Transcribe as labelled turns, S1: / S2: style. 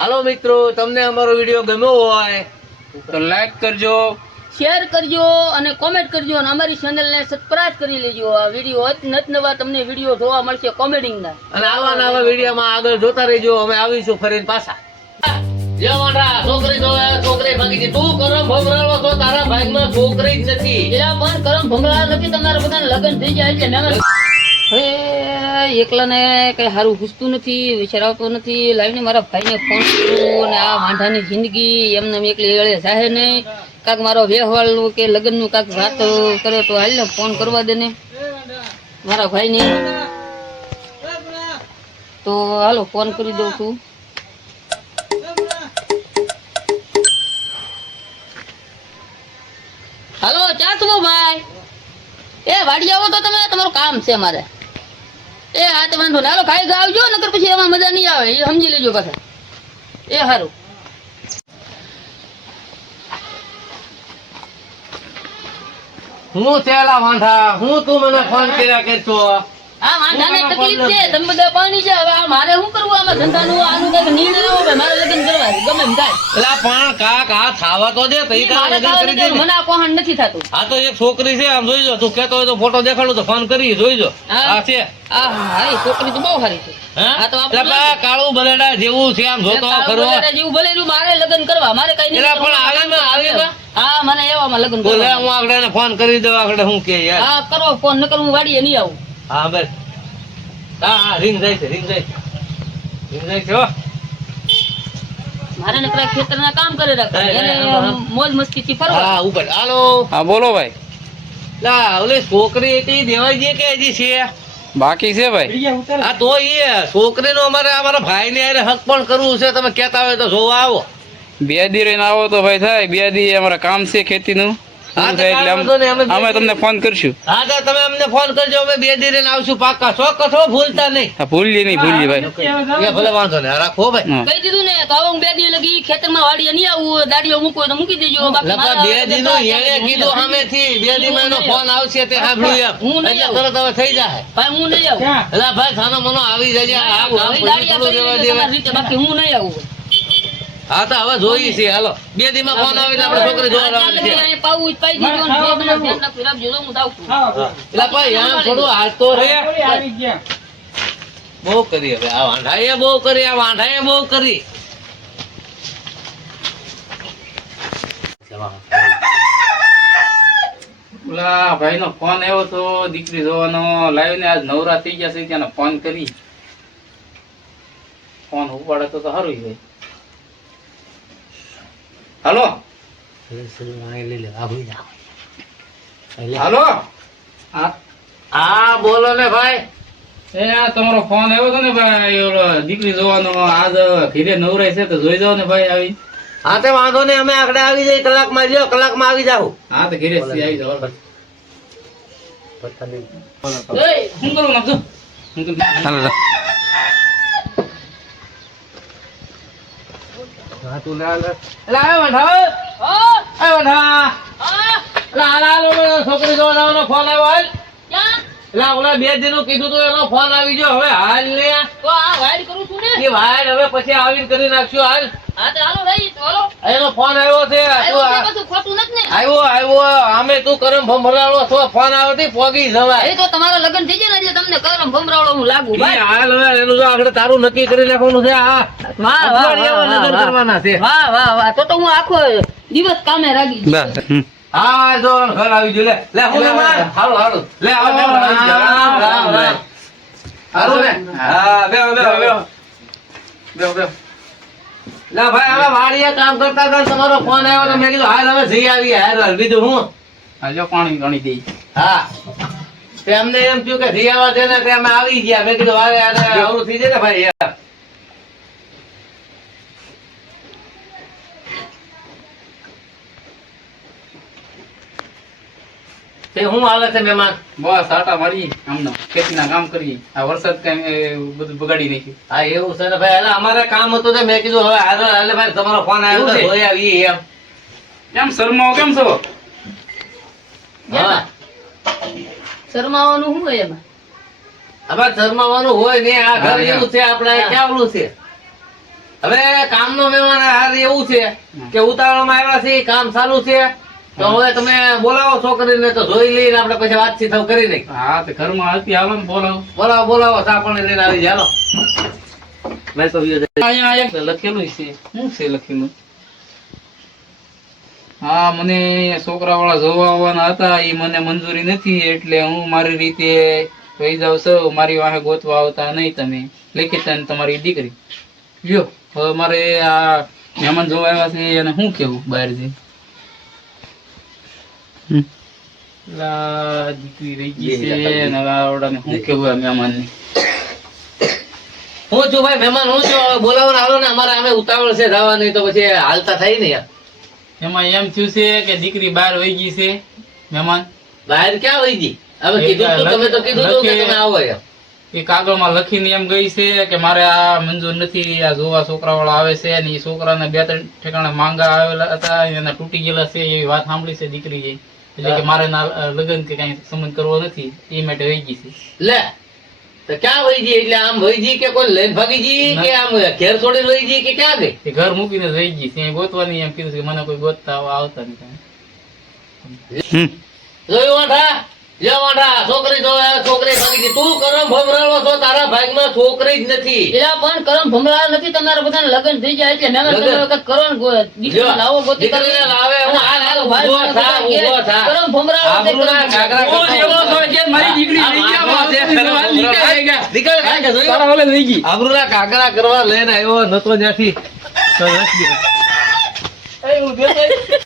S1: હાલો મિત્રો તમને અમારો વીડિયો ગમ્યો હોય
S2: તો લાઈક કરજો.
S3: શેર કરજો અને કોમેન્ટ કરજો અને અમારી ચેનલને સબસ્ક્રાઇબ કરી લેજો. આ વીડિયો નત નવા તમને વીડિયો જોવા મળશે કોમેડીના
S1: અને આવા નવા વિડીયોમાં આગળ જોતા રહેજો. અમે આવીશું ફરીને પાછા. છોકરી જોવે, છોકરી ભાગી તું કરમ ભોગરાળો તો તારા ભાગમાં છોકરી જ નથી.
S3: એલા પણ કરમ ભંગળા નથી તમારા બધાને લગ્ન થઈ જાય એટલે મહેમાન હવે એકલાને કઈ સારું ઘૂસતું નથી વિચારાવતો નથી. લાવીને મારા ભાઈને ફોન કરું અને આ વાંઢાની જિંદગી, એમને એકલી એળે જાહે નહીં. કાંક મારો વ્યવહારનું કે લગ્નનું કાંક વાત કરે તો હાલને ફોન કરવા દે ને. મારા ભાઈને. તો હાલો ફોન કરી દઉં છું. હાલો, ચા તું ભાઈ. એ વાડી આવો તો તમે, તમારું કામ છે મારે એ હા તો વાંધો નહીં. ખાઈ આવજો નકર પછી એમાં મજા નહીં આવે. એ સમજી લેજો પાછા. એ સારું
S1: હું છેલા વાંધા હું તું મને ફોન કર્યા કરશો
S3: હા વાંધાને તકલીફ છે. તમે બધા પાણી છે. હવે આ મારે શું કરવું? આમાં ધંધાનું આનું કંઈક નીડ લેવો મારે લગ્ન કરવા છે. ગમે એમ થાય
S1: એલા પણ કાક આ થાવા તો દે તઈ તારા
S3: મારે
S1: લગ્ન કરી દે
S3: મને આ કોહણ નથી થતું.
S1: આ તો એક છોકરી છે આમ જોઈજો તું કેતો હોય તો ફોટો દેખાડો તો ફોન કરી જોઈજો આ છે.
S3: આ હા છોકરી તો બહુ સારી છે. આ તો આપણે
S1: કાળું બલેડા જેવું છે આમ જોતો ખરો
S3: જેવું ભલેલું મારે લગ્ન કરવા મારે કઈ નહીં
S1: પણ. આવીમાં આવીમાં
S3: હા મને એવામાં લગન
S1: બોલે હું આગળ એને ફોન કરી દેવા આગળ હું કે યાર.
S3: હા કરો ફોન ન કરું વાડીએ નહીં આવું.
S1: હા બસ. હા હા રિંગ જાય છે રિંગ જાય છે. રિંગ જાય છે
S3: મારે ખેતર ખેતરના કામ કરે રાખે. એને. મોજ મસ્તી થી ફરવા.
S1: હા ઉપર. હાલો.
S2: હા બોલો ભાઈ.
S1: લા ઓલે છોકરી દેવાઈ ગઈ કે હજી છે?
S2: બાકી છે ભાઈ?
S1: હા તો એ. છોકરીનો અમારે અમારા ભાઈને હારે હક પણ કરવું છે. તમે કહેતા હોય તો જોવા આવો.
S2: બે દી રહીને આવો તો ભાઈ થાય. બે દી અમારા કામ છે ખેતીનું. એટલે
S1: કાંઈ વાંધો નહીં, અમે
S2: આમ-
S1: બે
S2: અમે
S1: દી-
S2: તમને ફોન કરશું.
S1: હા તો તમે અમને ફોન કરજો અમે બે દી આવશું પાક્કા. ચોક્કસ હો ભૂલતા નહીં.
S2: હા નહીં ભૂલીએ ભાઈ.
S1: ભલે વાંધો નહીં રાખો ભાઈ.
S3: કહી દીધું ને તો હું બે દી લગી ખેતરમાં વાડીએ નહીં આવું દાડીઓ મૂકવું તો મૂકી દેજો.
S1: બે દી નું કીધું
S3: કરવા
S1: સામેથી બે દી એનો ફોન આવશે તે સાંભળ્યું એમ.
S3: હું નહીં
S1: એટલે તરત હવે થઈ જાય
S3: ભાઈ હું નહીં આવું.
S1: એટલે ભાઈ સાનો મનો આવી જજે આ
S3: બાકી હું નહીં આવું.
S1: હા તો હવે જોઈએ છે. હાલો. બે દી માં ફોન આવે એટલે આપણે છોકરી જોવા
S3: આ
S1: છે.
S3: તો.
S1: એટલે ભાઈ આમ થોડું હાલતો રે બહુ કરી હવે. આ વાંઢાએ બહુ કરી આ વાંઢાએ બહુ કરી.
S2: ઓલા ભાઈ નો ફોન આવ્યો તો દીકરી જોવાનો. લાવીને આજ નવરા થઈ ગયા છે ત્યાં ફોન કરી. ફોન ઉપાડે તો તો સારું ભાઈ હાલો. હાલો. હા
S1: બોલો ને ભાઈ.
S2: એ આ તમારો ફોન આવ્યો હતો ને ભાઈ ઓલો દીકરી જોવાનો આજ ઘીરે નવરાય છે તો જોઈ જાવ ને ભાઈ આવી.
S1: હા તે વાંધો નહીં અમે આગળ આવી જઈએ કલાકમાં લ્યો કલાકમાં આવી જાવ
S2: હા તો ઘીરે આવી જાવ શું કરું નાખજો. શું કરું
S1: એટલે આવે વાંઢા
S3: હા,
S1: એ વાંઢા
S3: હા,
S1: હાલ ઓલો છોકરી જોવા જવાનો ફોન આવ્યો હાલ? એટલે ઓલા બે દિનનું કીધું તું એનો ફોન આવી ગયો. હવે હાલ લે
S3: તો આ વાયર કરું છું ને.
S1: એ ભાઈ હવે પછી આવીને કરી નાખશું હાલ.
S3: હા તો હાલો ભાઈ હાલો.
S1: એનો ફોન આવ્યો છે
S3: આવ્યો
S1: આમે તું કરમ ભમરાળો છો ફોન આવતી પોગી જવાય.
S3: એ તો તમારા લગ્ન થઈ જાય ને એટલે તમને કરમ ભમરાળો હું લાગુ ભાઈ.
S1: હાલ હવે એનું જો આગળ તારું નક્કી કરી નાખવાનું છે આ
S3: વાહ વાહ
S1: લગ્ન
S3: વાહ.
S1: કરવાના છે.
S3: વાહ વાહ વાહ. તો તો હું આખો દિવસ કામે રાગી.
S1: હા જો ઘર આવી જો લે લે હું
S2: લે,
S1: માર
S2: હાલો હાલો.
S1: લે આવ હારું ને હા બેહો બેહો બેહો. બેહો બેહો. લે ભાઈ હવે વાડીએ કામ કરતા હતા તમારો ફોન આવ્યો તો મેં કીધું હાલ હવે જઈ આવી હાલ હાલ બીજું હું?
S2: આ જો પાણી ગણી દઈ.
S1: હા. તેમને એમ થયું કે જઈ આવવા દે ને અમે આવી ગયા. મેં કીધું હવે અવરું થઈ જાય ને ભાઈ યાર. તે હું હાલે છે મહેમાન?
S2: બસ આટા મારી આમનો ખેતીના કામ કરી. આ વરસાદ કઈ બધું બગાડી નાખ્યું.
S1: હા એવું છે ભાઈ. એટલે અમારે કામ હતું તે મેં કીધું હવે હાલે ભાઈ તમારો ફોન આવ્યો
S2: છે?
S1: જોઈ આવી એમ.
S2: કેમ શરમાવો કેમ છો?
S1: હા.
S3: શરમાવાનું શું હોય એમાં?
S1: અમારે શરમાવાનું હોય ને આ ઘર એવું છે આપણે ક્યાં છે? હવે કામનો મહેમાન હાર એવું છે કે ઉતાવળમાં આવ્યા છે કામ ચાલુ છે. તો હવે તમે બોલાવો છોકરીને તો જોઈ લઈને આપણે પછી વાતચીત કરી નાખી
S2: હા તો ઘરમાં હતી. હાલો ને બોલાવો.
S1: બોલાવો બોલાવો ચા પાણી લઈને આવી હાલો. મેં તો વિયો જાય.
S2: અહીંયા એક લખેલું છે. શું છે લખેલું? હા મને છોકરા વાળા જોવા આવવાના હતા. એ મને મંજૂરી નથી એટલે હું મારી રીતે વહી જાઉં છું. મારી વાહે ગોતવા આવતા નહીં તમે. લેખિત તમારી દીકરી. લ્યો હવે મારે આ મહેમાન જોવા આવ્યા છે એને શું કેવું બહાર જઈ લા, દીકરી રહી ગઈ છે અને આવડાને શું કેવું આ મહેમાનને?
S1: હું છું ભાઈ મહેમાન હું છું. હવે આવ્યો ને અમારે અમે ઉતાવળ છે જવાની તો પછી હાલતા થાય ને યાર.
S2: એમાં એમ થયું છે કે દીકરી બહાર વહી ગઈ છે મહેમાન.
S1: બહાર ક્યાં વહી ગઈ? હવે કીધું તું, તમે તો કીધું તું કે તમે આવો યાર.
S2: એ કાગળમાં લખીને એમ ગઈ છે કે મારે આ મંજૂર નથી આ જોવા છોકરાવાળા આવે છે અને એ છોકરાને બે ત્રણ ઠેકાણે માંગા આવેલા હતા એના તૂટી ગયેલા છે એવી વાત સાંભળી છે દીકરીએ. એટલે કે મારે ના લગ્ન કે કઈ સંબંધ કરવો નથી એ માટે વહી ગઈ છે.
S1: લે તો ક્યાં વહી ગઈ? એટલે આમ વહી ગઈ કે કોઈ લઈને ભાગી ગઈ કે આમ ઘેર છોડી વહી ગઈ કે ક્યાં ગઈ?
S2: ઘર મૂકીને રહી વહી ગઈ છે. ગોતવાની એમ કીધું કે મને કોઈ ગોતતા આવતા નહીં.
S1: જોયું લે વાંઢા છોકરી તો છોકરી ગઈ તું કરમ ભમરાળો તો તારા ભાગમાં છોકરી જ નથી
S3: એલા પણ કરમ ભમરા નથી તમારા બધાને લગ્ન થઈ જાય એટલે
S1: મેં
S3: તમે વખત કરો દીકરી લાવો ગોતી
S1: દીકરીને
S3: કરી.
S1: લાવે, હું હાલ હાલ
S3: ભાઈ
S1: ઊભો થા, ઊભો થા.
S3: કરમ ભમરાળો
S1: તે
S3: કરમ
S1: ઘાઘરા
S2: એવો તો કે મારી દીકરી લઈ ગયા, નીકળે ગયા.
S1: નીકળ?
S2: તારા ઓલે વહી ગઈ
S1: આબરૂના કાગડા કરવા લઈને આવ્યો નતો ત્યાંથી તો રસ દે.
S2: એ, હું દેખાય.